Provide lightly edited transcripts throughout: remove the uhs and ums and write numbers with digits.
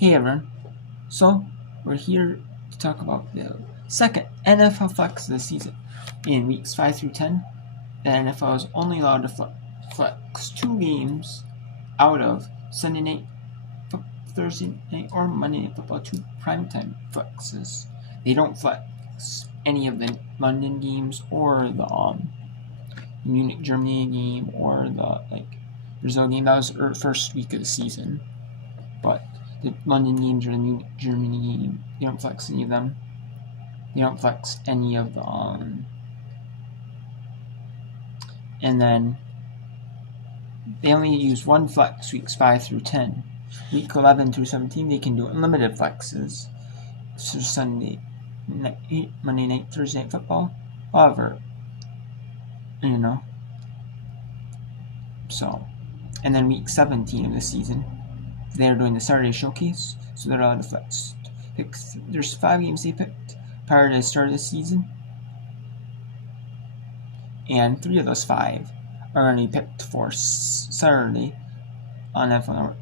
Hey everyone, so we're here to talk about the second NFL flex of the season. In weeks 5 through 10, the NFL is only allowed to flex 2 games out of Sunday night, Thursday night, or Monday Night Football, 2 primetime flexes. They don't flex any of the London games or the Munich, Germany game or the Brazil game. That was the first week of the season, but the London games or the Munich, Germany game, they don't flex any of them. They don't flex any of the and then they only use one flex weeks 5 through 10. Week 11 through 17, they can do unlimited flexes. So Sunday night, Monday night, Thursday night football. However, so, and then week 17 of the season, they're doing the Saturday showcase, so they're allowed to flex. There's 5 games they picked prior to the start of the season, and 3 of those 5 are going to be picked for Saturday on NFL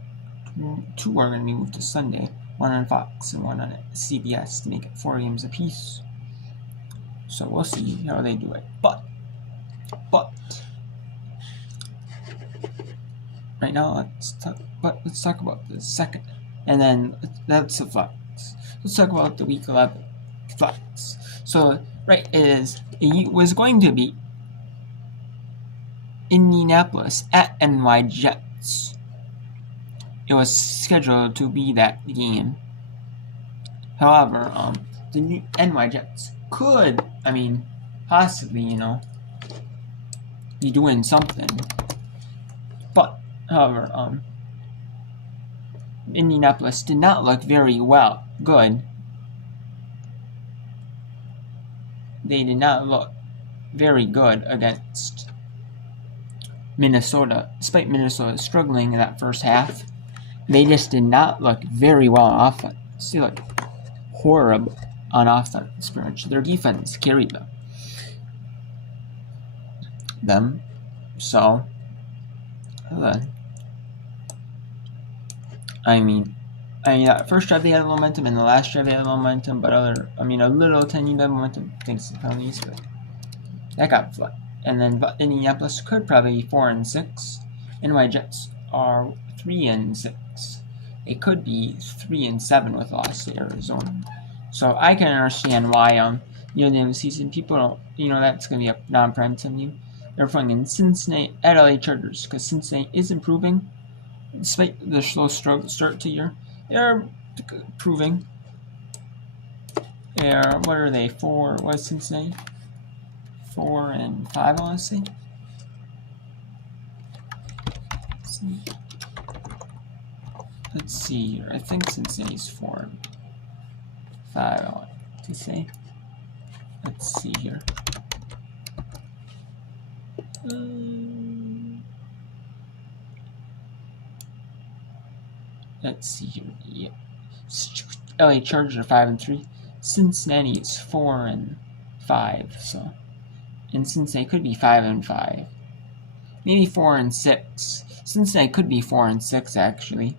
Network. 2 are going to be moved to Sunday, 1 on Fox and 1 on CBS, to make it 4 games apiece. So we'll see how they do it. But right now, let's talk about the second, and then that's the flex. Let's talk about the week 11 flex. So it was going to be Indianapolis at NY Jets. It was scheduled to be that game. However, the new NY Jets could, possibly, be doing something. But, however, Indianapolis did not look very good. They did not look very good against Minnesota, despite Minnesota struggling in that first half. They just did not look very well on offense. They looked horrible on offense, pretty much. Their defense carried them. So, that first drive they had momentum, and the last drive they had momentum, but a little tiny bit of momentum thanks to the penalties, but that got flat. And then Indianapolis could probably be 4-6. NY Jets are 3-6. It could be 3-7 with loss to Arizona. So I can understand why the end of the season people don't that's gonna be a non-primetime game. They're playing in Cincinnati at LA Chargers because Cincinnati is improving despite the slow start to the year. They're improving. What are they? What is Cincinnati? 4-5, I want to say. Let's see here. I think Cincinnati's 4-5, I want to say. Let's see here. Let's see here. Yeah. LA Chargers are 5-3. Cincinnati is 4-5. So, and Cincinnati could be 5-5. Maybe 4-6. Cincinnati could be 4-6 actually.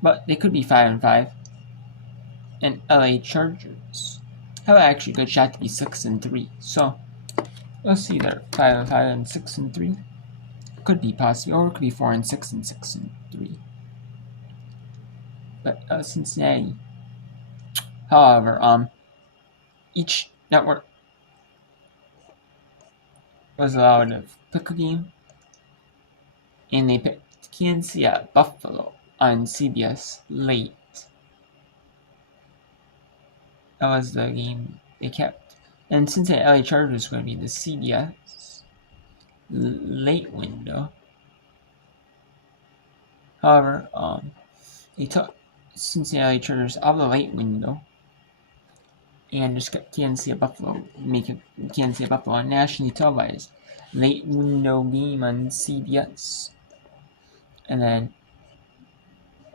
But they could be 5-5. And LA Chargers have actually a good shot to be 6-3. So let's see there. 5-5 and 6-3. Could be possible, or it could be 4-6 and 6-3. But Cincinnati. However, each network was allowed to pick a game, and they picked Kansas City at Buffalo on CBS late. That was the game they kept. And since the LA Chargers was going to be the CBS late window, however, they took Cincinnati Chargers out of the late window and just kept Kansas City at Buffalo, making Kansas City at Buffalo a nationally televised late window game on CBS. And then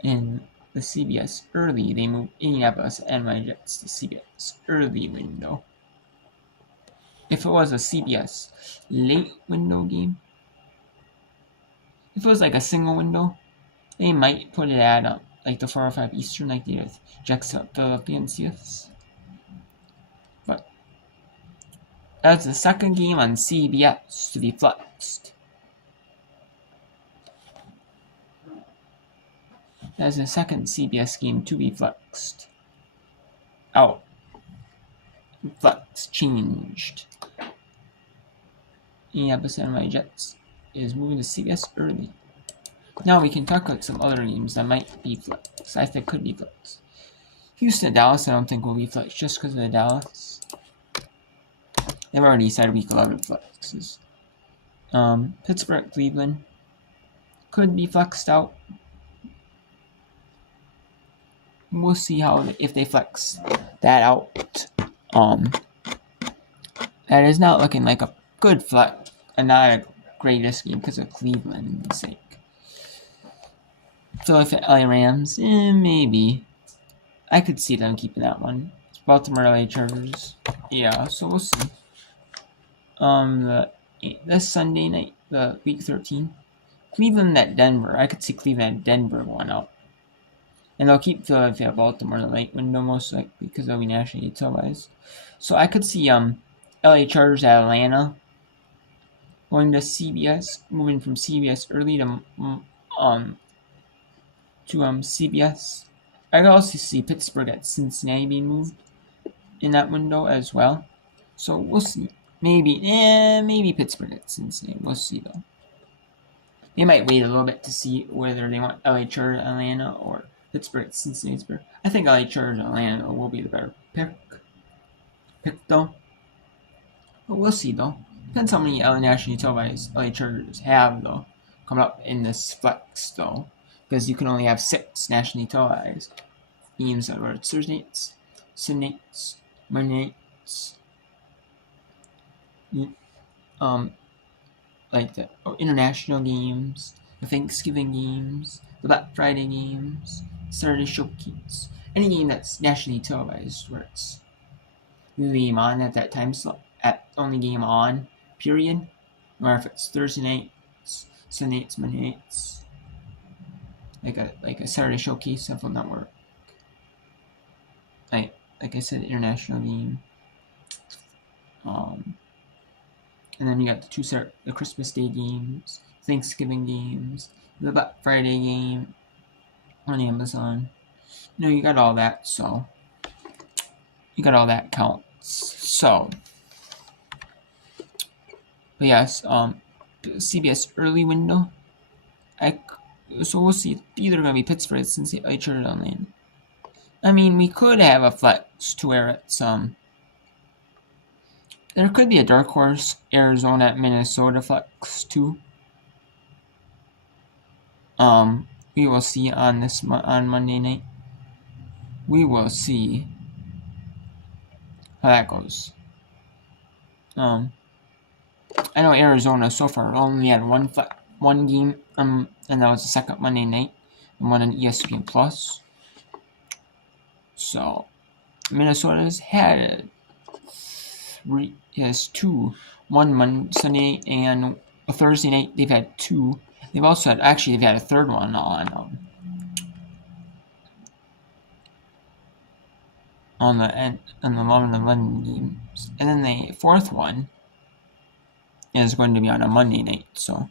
in the CBS early, they moved Indianapolis and NY Jets to CBS early window. If it was a CBS late window game, if it was like a single window, they might put it at like the 4 or 5 Eastern, like they did with Jacksonville and CS. But that's the second game on CBS to be flexed. That's the second CBS game to be flexed. Out. Flex changed. Yeah, but my Jets is moving to CBS early. Now we can talk about some other games that might be flexed. I think could be flexed. Houston and Dallas, I don't think will be flexed just because of the Dallas. They've already decided week 11 flexes. Pittsburgh, Cleveland could be flexed out. We'll see how if they flex that out. That is not looking like a good flex, and not a greatest game because of Cleveland's sake. Philadelphia LA Rams, maybe. I could see them keeping that one. Baltimore LA Chargers, yeah. So we'll see. This Sunday night, the week 13, Cleveland at Denver. I could see Cleveland at Denver one up. And they'll keep Philadelphia Baltimore in the late window most likely because they'll be nationally televised. So I could see LA Chargers at Atlanta going to CBS, moving from CBS early to CBS. I could also see Pittsburgh at Cincinnati being moved in that window as well. So we'll see. Maybe Pittsburgh at Cincinnati. We'll see though. They might wait a little bit to see whether they want LA Chargers Atlanta or Pittsburgh at Cincinnati. I think LA Chargers Atlanta will be the better pick though. But we'll see though. Depends how many nationally televised LA Chargers have though coming up in this flex though, because you can only have 6 nationally televised games that were Thursday nights, Sunday nights, Monday nights. Like the international games, the Thanksgiving games, the Black Friday games, Saturday showcase, any game that's nationally televised where it's the game on at that time slot, at only game on period, or if it's Thursday nights, Sunday nights, Monday nights, like a Saturday showcase of a network. Like I said, international game. And then you got the Christmas Day games, Thanksgiving games, the Black Friday game on Amazon. You got all that, so you got all that counts. So, but yes, CBS early window. So we'll see. It's either gonna be Pittsburgh, Cincinnati, Chargers, Atlanta. I mean, we could have a flex to where it's there could be a dark horse Arizona at Minnesota flex too. We will see on Monday night. We will see how that goes. I know Arizona so far only had one game, and that was the second Monday night, and one on ESPN Plus. So Minnesota's had two. One Sunday and a Thursday night. They've had 2. They've also had a third one on the 11 games, and then the fourth one is going to be on a Monday night. So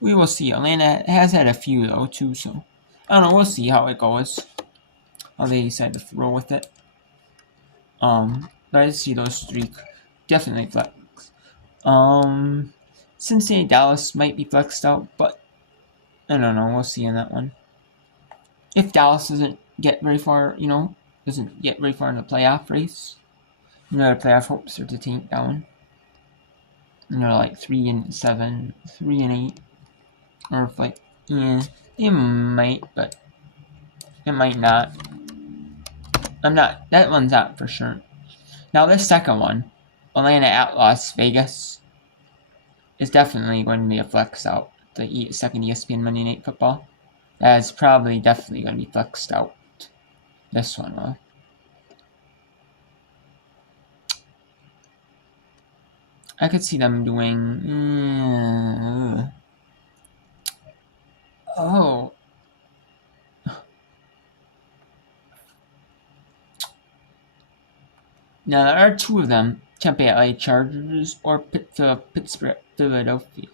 we will see. Atlanta has had a few though too. So I don't know. We'll see how it goes. How they decide to roll with it. But I see those 3 definitely flex. Cincinnati, Dallas might be flexed out, but I don't know. We'll see on that one. If Dallas doesn't get very far, doesn't get very far in the playoff race, their playoff hopes are to tank down. Like 3-7, 3-8, or if it might, but it might not. That one's not for sure. Now this second one, Atlanta at Las Vegas, is definitely going to be a flex out. The second ESPN Monday Night Football. That is probably definitely going to be flexed out. This one will. I could see them doing. Now there are two of them: Tampa LA Chargers or Pittsburgh Philadelphia.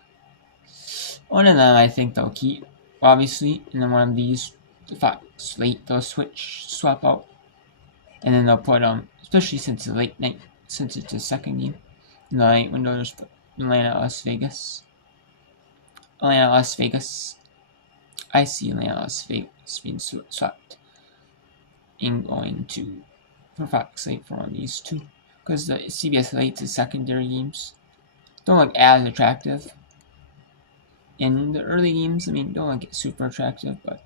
One of them I think they'll keep, obviously, and then one of these, the Fox late, they'll swap out, and then they'll put especially since it's late night, since it's the second game in the night window. There's Atlanta, Las Vegas. Atlanta, Las Vegas. I see Atlanta, Las Vegas being swept and going to for Fox late for one of these two, because the CBS late to secondary games don't look as attractive. In the early games, I mean, don't look super attractive, but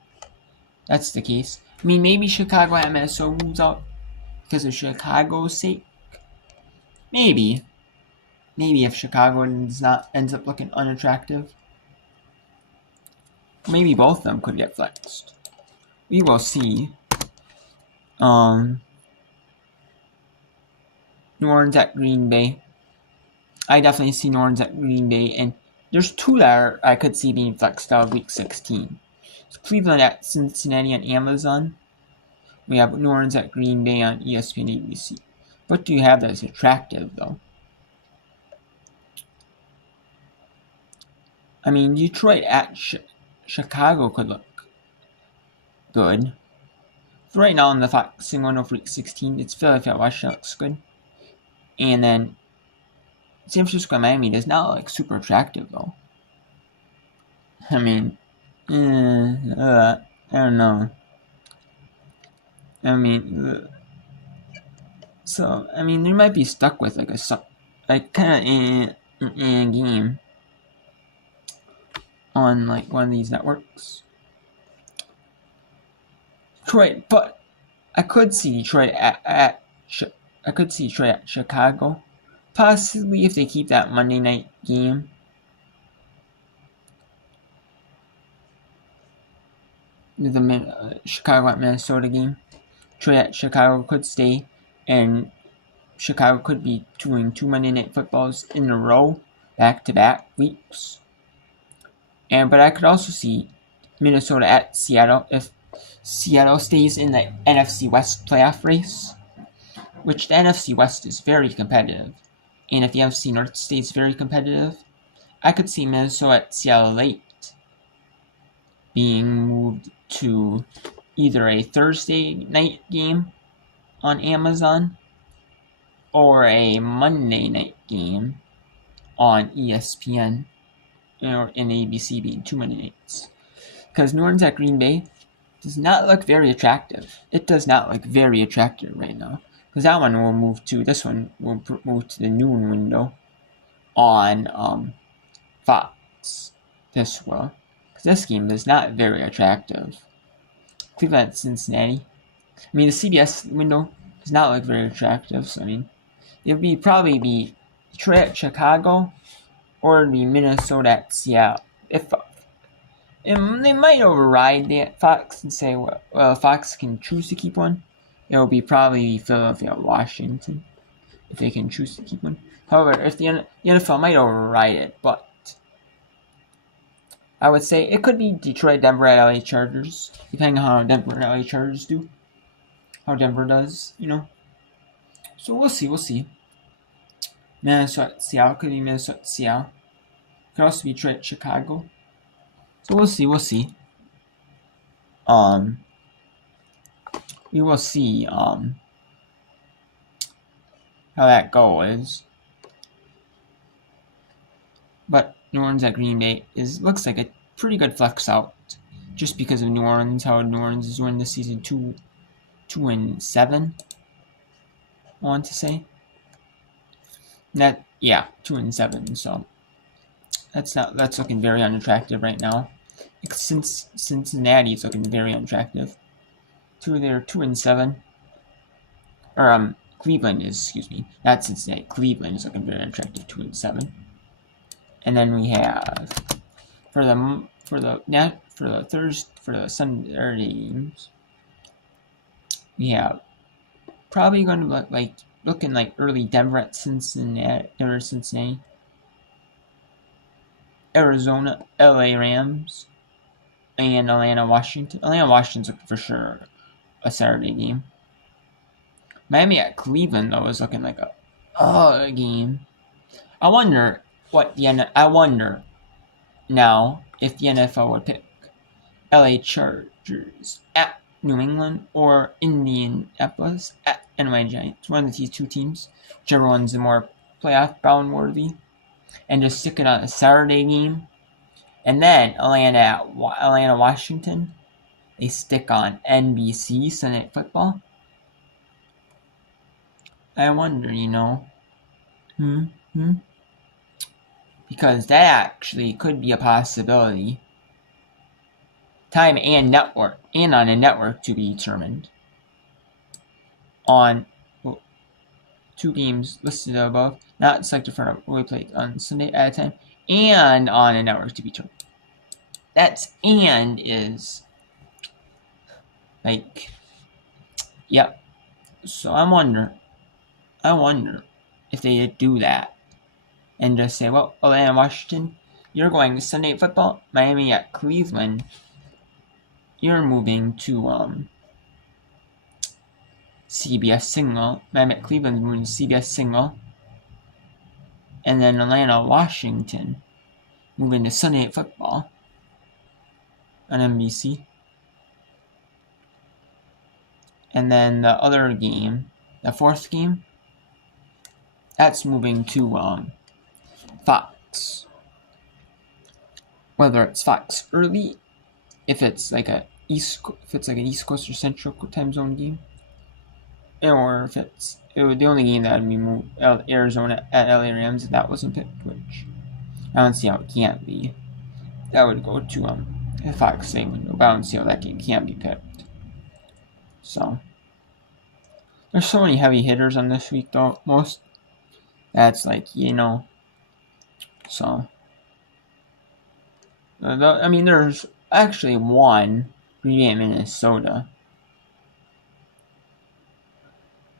that's the case. I mean, maybe Chicago at Minnesota moves out because of Chicago's sake. Maybe if Chicago ends up looking unattractive, maybe both of them could get flexed. We will see. New Orleans at Green Bay. I definitely see New Orleans at Green Bay, and there's two that I could see being flexed out of Week 16. It's Cleveland at Cincinnati on Amazon. We have New Orleans at Green Bay on ESPN ABC. What do you have that's attractive, though? I mean, Detroit at Chicago could look good. So right now in the Foxing one of Week 16, it's Philadelphia at Washington looks good. And then San Francisco and Miami does not look super attractive, though. I mean, I don't know. I mean, so I mean, they might be stuck with like kind of a game on like one of these networks. Detroit, but I could see Detroit at Chicago, possibly if they keep that Monday night game. The Chicago at Minnesota game. Detroit at Chicago could stay, and Chicago could be doing 2 Monday Night Footballs in a row, back-to-back weeks. But I could also see Minnesota at Seattle if Seattle stays in the NFC West playoff race, which the NFC West is very competitive. And if the NFC North stays very competitive, I could see Minnesota at Seattle late being moved to either a Thursday night game on Amazon or a Monday night game on ESPN or in ABC being 2 Monday nights. Because New Orleans at Green Bay does not look very attractive. It does not look very attractive right now. Because that one will move to, this one will move to the noon window on Fox this will. Because this game is not very attractive. Cleveland at Cincinnati. I mean, the CBS window does not look very attractive. So, I mean, it would probably be Detroit at Chicago or the Minnesota at Seattle. They might override that Fox and say, well, Fox can choose to keep one. It will be probably Philadelphia at Washington if they can choose to keep one. However, if the NFL might override it, but I would say it could be Detroit, Denver at LA Chargers, depending on how Denver and LA Chargers do. How Denver does, So we'll see. Minnesota, Seattle could be Minnesota, Seattle. Could also be Detroit, Chicago. So we'll see. We will see how that goes. But New Orleans at Green Bay looks like a pretty good flex out, just because of New Orleans, how New Orleans is winning this season 2-7. I want to say 2-7. So that's looking very unattractive right now. Since Cincinnati is looking very unattractive. They're 2-7. Or Cleveland is, not Cincinnati. Cleveland is looking very unattractive, 2-7. And then we have for the Sunday games, we have probably going to look looking like early Denver at Cincinnati, Arizona, LA Rams, and Atlanta, Washington. Atlanta, Washington's looking for sure a Saturday game. Miami at Cleveland though is looking like a game. I wonder now if the NFL would pick LA Chargers at New England or Indianapolis at NY Giants. One of these two teams, whichever one's the more playoff bound worthy, and just stick it on a Saturday game. And then Atlanta, Washington, they stick on NBC Sunday Night Football. I wonder, because that actually could be a possibility. Time and network, and on a network to be determined. On two games listed above, not selected for a we played on Sunday at a time, and on a network to be determined. That's and is like, yep. So I wonder if they do that and just say, well, Atlanta, Washington, you're going to Sunday Night Football, Miami at Cleveland. You're moving to CBS Single. Miami at Cleveland moving to CBS Single. And then Atlanta, Washington moving to Sunday Night Football on NBC. And then the other game, the fourth game, that's moving to Fox. Whether it's Fox early, if it's like an East Coast or Central time zone game, or if the only game that would be moved Arizona at LA Rams if that wasn't picked, which I don't see how it can't be. That would go to the Fox same window, but I don't see how that game can't be picked. So there's so many heavy hitters on this week though. Most that's like so. There's actually one Green Bay, Minnesota.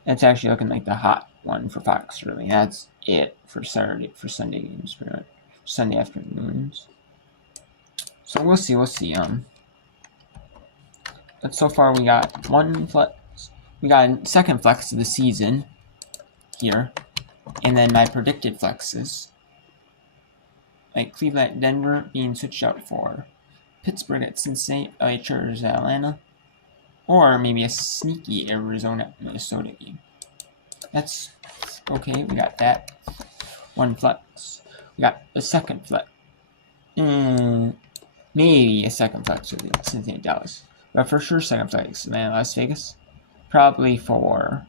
That's actually looking like the hot one for Fox. Really, that's it for Sunday games, pretty much Sunday afternoons. So we'll see. But so far we got one flex. We got a second flex of the season here, and then my predicted flexes. Like Cleveland at Denver being switched out for Pittsburgh at Cincinnati, LA Chargers at Atlanta, or maybe a sneaky Arizona Minnesota game. That's okay. We got that one flex. We got a second flex. Maybe a second flex with Cincinnati Dallas, but for sure second flex in Las Vegas. Probably for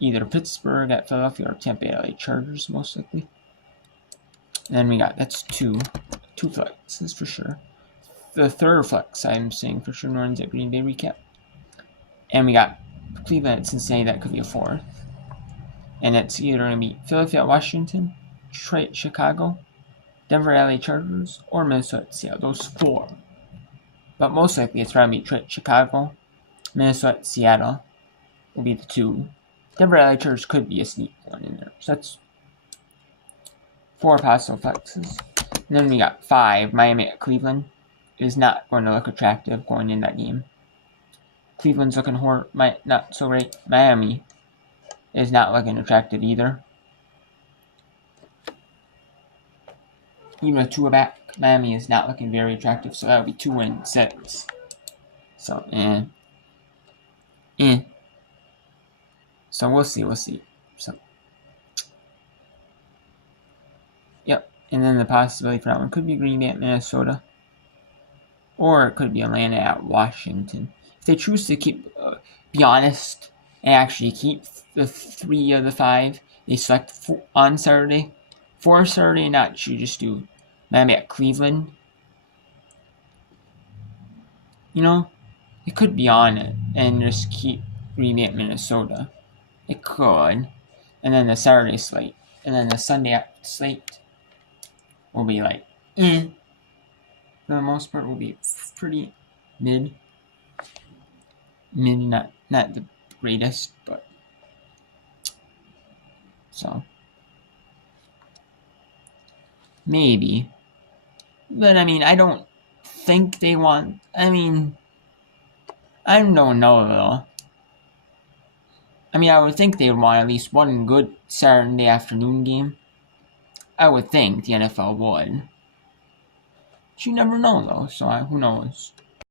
either Pittsburgh at Philadelphia or Tampa Bay LA Chargers, most likely. And then we got, that's two flexes for sure. The third flex I'm saying for sure runs at Green Bay recap. And we got Cleveland at Cincinnati, that could be a fourth. And it's either going to be Philadelphia at Washington, Detroit at Chicago, Denver LA Chargers, or Minnesota at Seattle. Those four. But most likely it's probably Detroit, Chicago, Minnesota at Seattle will be the two. Denver LA Chargers could be a sneak one in there. So that's 4 possible flexes. And then we got 5. Miami at Cleveland is not going to look attractive going in that game. Cleveland's looking not so great. Miami is not looking attractive either. Even a 2 back, Miami is not looking very attractive, so that would be 2 and 6. So, So we'll see. So, yep. And then the possibility for that one could be Green Bay at Minnesota, or it could be Atlanta at Washington. If they choose to be honest, and actually keep the 3 of the 5 they select on Saturday, for Saturday, not you just do Miami at Cleveland. It could be on it and just keep Green Bay at Minnesota. It could. And then the Saturday slate. And then the Sunday slate will be like, for the most part, will be pretty mid. Not the greatest, but. So. Maybe. But, I don't think they want. I don't know, though. I mean, I would think they would want at least one good Saturday afternoon game. I would think the NFL would. But you never know, though, so who knows?